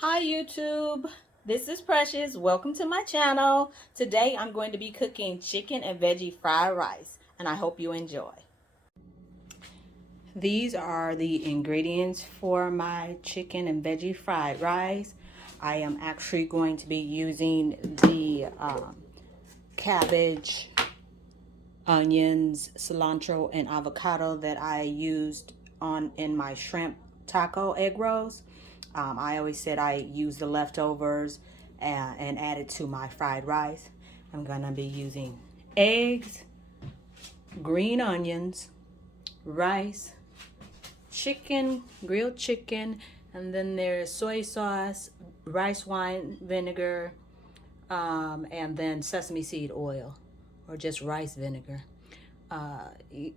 Hi YouTube, this is Precious. Welcome to my channel. Today I'm going to be cooking chicken and veggie fried rice and I hope you enjoy. These are the ingredients for my chicken and veggie fried rice. I am actually going to be using the cabbage, onions, cilantro, and avocado that I used in my shrimp taco egg rolls. I always said I use the leftovers and add it to my fried rice. I'm gonna be using eggs, green onions, rice, chicken, grilled chicken, and then there's soy sauce, rice wine vinegar, and then sesame seed oil or just rice vinegar. Uh,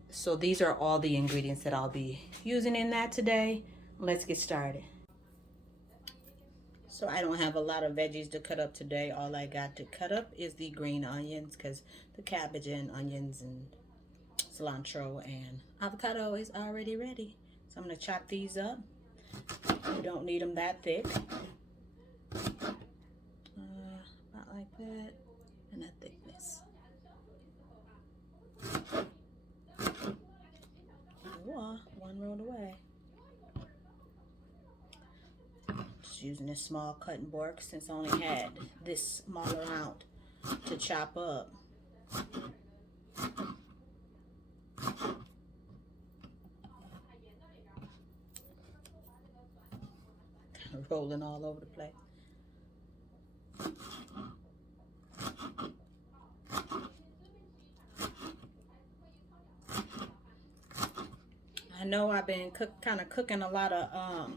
so these are all the ingredients that I'll be using in that today. Let's get started. So I don't have a lot of veggies to cut up today. All I got to cut up is the green onions because the cabbage and onions and cilantro and avocado is already ready. So I'm going to chop these up. You don't need them that thick. About like that and that thickness. One rolled away. Just using this small cutting board since I only had this small amount to chop up. Kind of rolling all over the place. I know I've been kind of cooking a lot of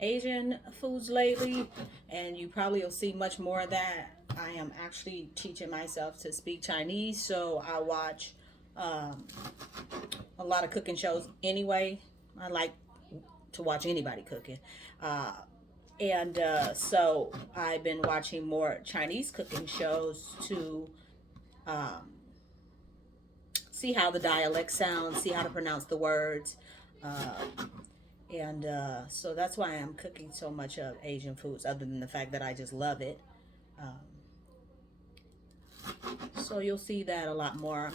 Asian foods lately, and you probably will see much more of that. I am actually teaching myself to speak Chinese, so I watch a lot of cooking shows anyway. I like to watch anybody cooking. So I've been watching more Chinese cooking shows to um, see how the dialect sounds, see how to pronounce the words. So that's why I'm cooking so much of Asian foods, other than the fact that I just love it. So you'll see that a lot more.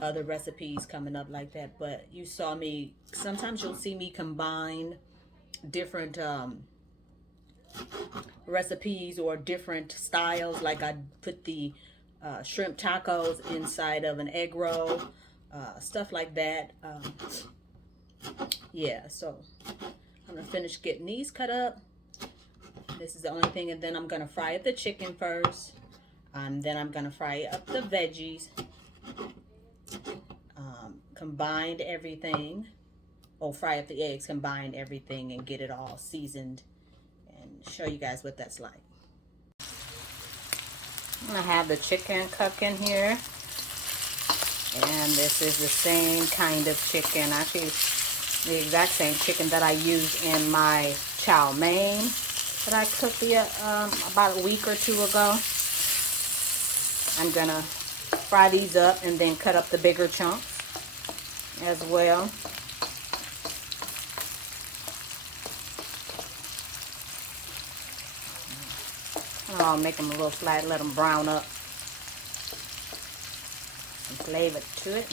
Other recipes coming up like that. But you saw me, sometimes you'll see me combine different recipes or different styles. Like I put the shrimp tacos inside of an egg roll, stuff like that. Yeah, so I'm gonna finish getting these cut up. This is the only thing, and then I'm gonna fry up the chicken first. Then I'm gonna fry up the veggies. Combined everything. Fry up the eggs, combine everything, and get it all seasoned, and show you guys what that's like. I have the chicken cooking here, and this is the same kind of chicken. Actually, the exact same chicken that I used in my chow mein that I cooked about a week or two ago. I'm gonna fry these up and then cut up the bigger chunks as well. I'll make them a little flat, let them brown up. Some flavor to it.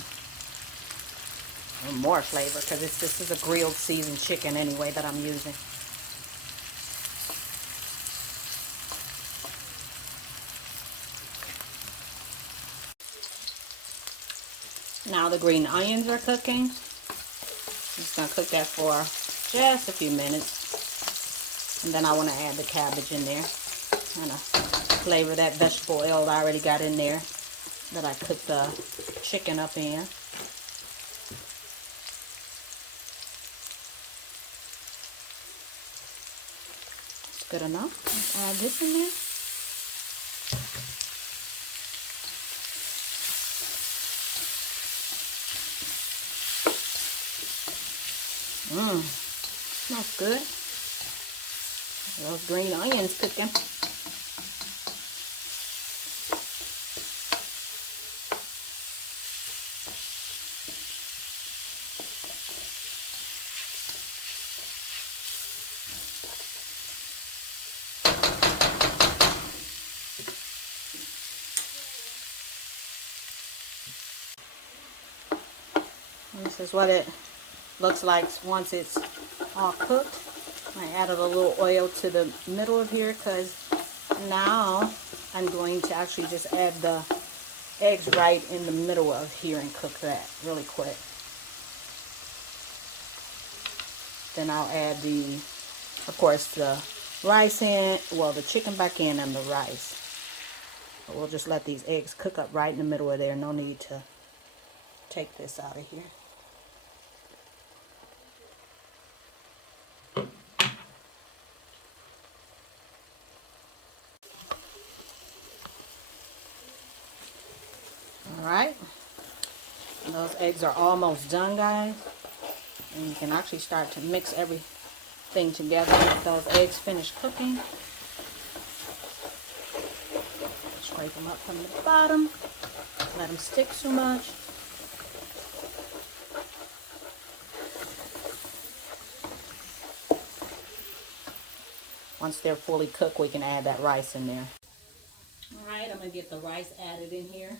And more flavor, because this is a grilled seasoned chicken anyway that I'm using. Now the green onions are cooking. I'm just going to cook that for just a few minutes. And then I want to add the cabbage in there. I'm going to flavor that vegetable oil I already got in there that I cooked the chicken up in. It's good enough. Add this in there. Smells good. Those green onions cooking. This is what it looks like once it's all cooked. I added a little oil to the middle of here because now I'm going to actually just add the eggs right in the middle of here and cook that really quick. Then I'll add of course, the rice in, well, the chicken back in and the rice. But we'll just let these eggs cook up right in the middle of there. No need to take this out of here. All right. And those eggs are almost done, guys. And you can actually start to mix everything together with those eggs finish cooking. Scrape them up from the bottom. Let them stick too much. Once they're fully cooked, we can add that rice in there. All right, I'm going to get the rice added in here.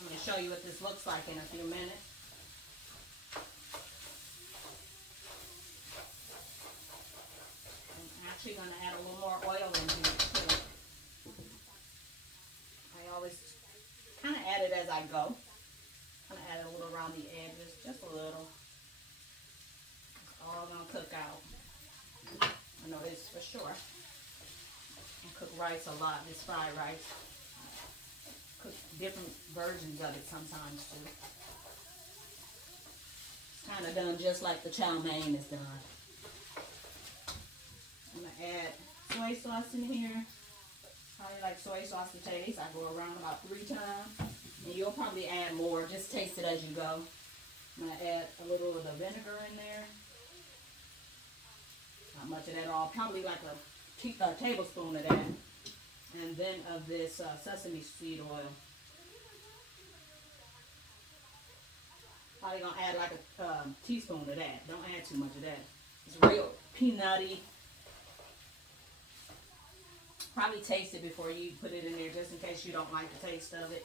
I'm going to show you what this looks like in a few minutes. I'm actually going to add a little more oil in here too. I always kind of add it as I go. Kind of add it a little around the edges, just a little. It's all going to cook out. I know this for sure. I cook rice a lot, this fried rice. Cook different versions of it sometimes too. It's kind of done just like the chow mein is done. I'm going to add soy sauce in here. How you like soy sauce to taste? I go around about 3 times. And you'll probably add more. Just taste it as you go. I'm going to add a little of the vinegar in there. Not much of that at all. Probably like a tablespoon of that. And then of this sesame seed oil. Probably going to add like a teaspoon of that. Don't add too much of that. It's real peanutty. Probably taste it before you put it in there just in case you don't like the taste of it.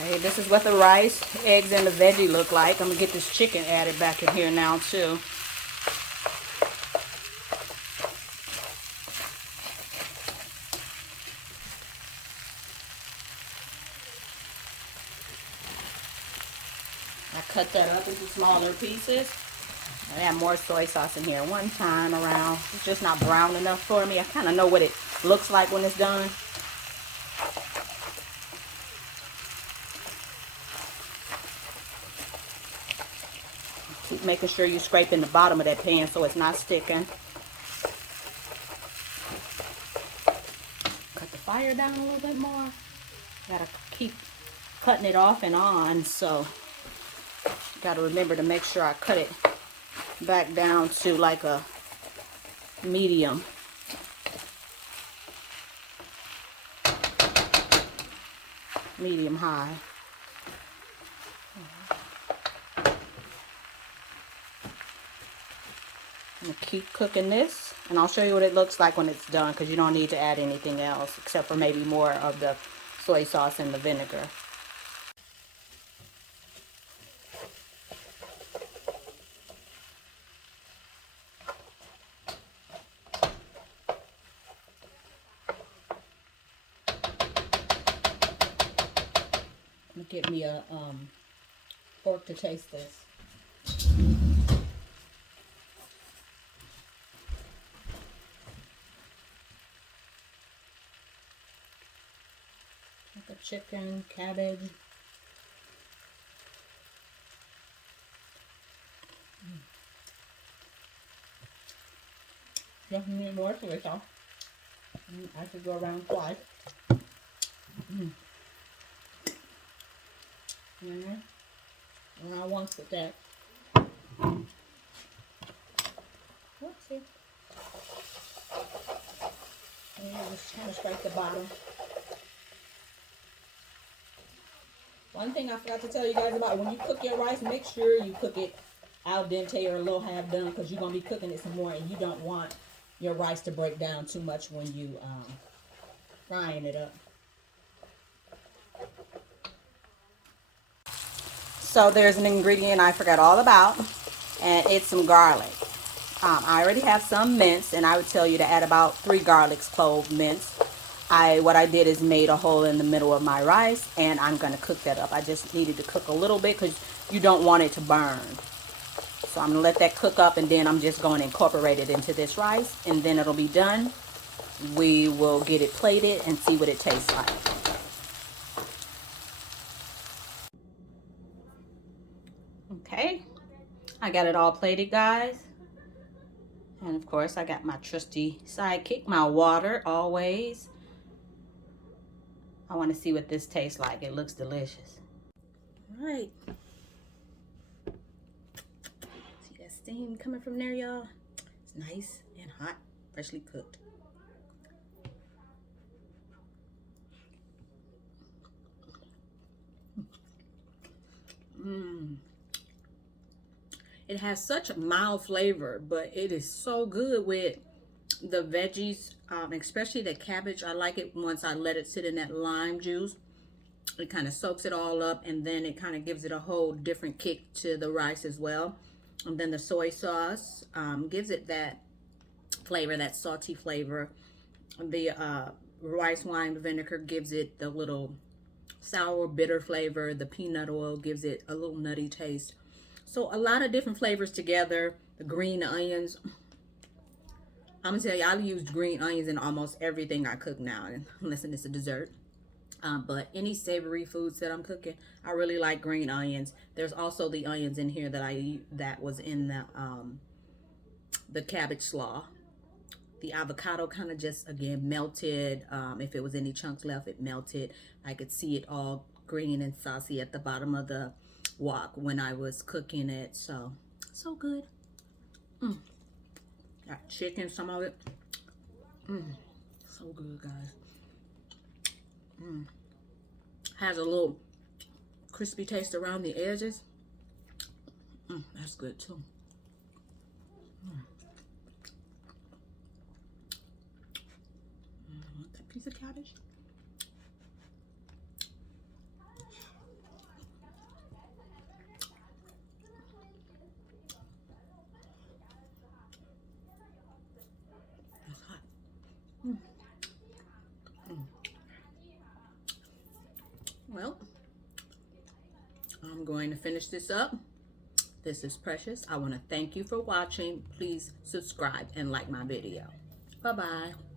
Okay, this is what the rice, eggs, and the veggie look like. I'm going to get this chicken added back in here now too. I cut that up into smaller pieces. I add more soy sauce in here one time around. It's just not brown enough for me. I kind of know what it looks like when it's done. Keep making sure you scrape in the bottom of that pan so it's not sticking. Cut the fire down a little bit more. Gotta keep cutting it off and on, so gotta remember to make sure I cut it back down to like a medium. Medium high. I'm going to keep cooking this, and I'll show you what it looks like when it's done, because you don't need to add anything else except for maybe more of the soy sauce and the vinegar. Get me a fork to taste this. Like a chicken, cabbage. Definitely need more soy sauce. I should go around twice. And I once with that. Whoopsie. And just kind of scrape the bottom. One thing I forgot to tell you guys about, when you cook your rice, make sure you cook it al dente or a little half done, because you're going to be cooking it some more, and you don't want your rice to break down too much when you frying it up. So there's an ingredient I forgot all about, and it's some garlic. I already have some minced, and I would tell you to add about 3 garlics clove minced. What I did is made a hole in the middle of my rice, and I'm going to cook that up. I just needed to cook a little bit because you don't want it to burn. So I'm going to let that cook up, and then I'm just going to incorporate it into this rice, and then it'll be done. We will get it plated and see what it tastes like. Okay, I got it all plated, guys. And of course, I got my trusty sidekick, my water, always. I want to see what this tastes like. It looks delicious. All right. See that steam coming from there, y'all? It's nice and hot, freshly cooked. It has such a mild flavor, but it is so good with the veggies, especially the cabbage. I like it once I let it sit in that lime juice. It kind of soaks it all up, and then it kind of gives it a whole different kick to the rice as well. And then the soy sauce gives it that flavor, that salty flavor. The rice wine vinegar gives it the little sour, bitter flavor. The peanut oil gives it a little nutty taste. So a lot of different flavors together. The green onions. I'm gonna tell you, I use green onions in almost everything I cook now, unless it's a dessert. But any savory foods that I'm cooking, I really like green onions. There's also the onions in here that was in the cabbage slaw. The avocado kind of just, again, melted. If it was any chunks left, it melted. I could see it all green and saucy at the bottom of the wok when I was cooking it. So good. Got chicken, some of it. So good, guys. Has a little crispy taste around the edges. That's good too. Want that piece of cabbage? It's hot. Well, I'm going to finish this up. This is Precious. I want to thank you for watching. Please subscribe and like my video. Bye-bye.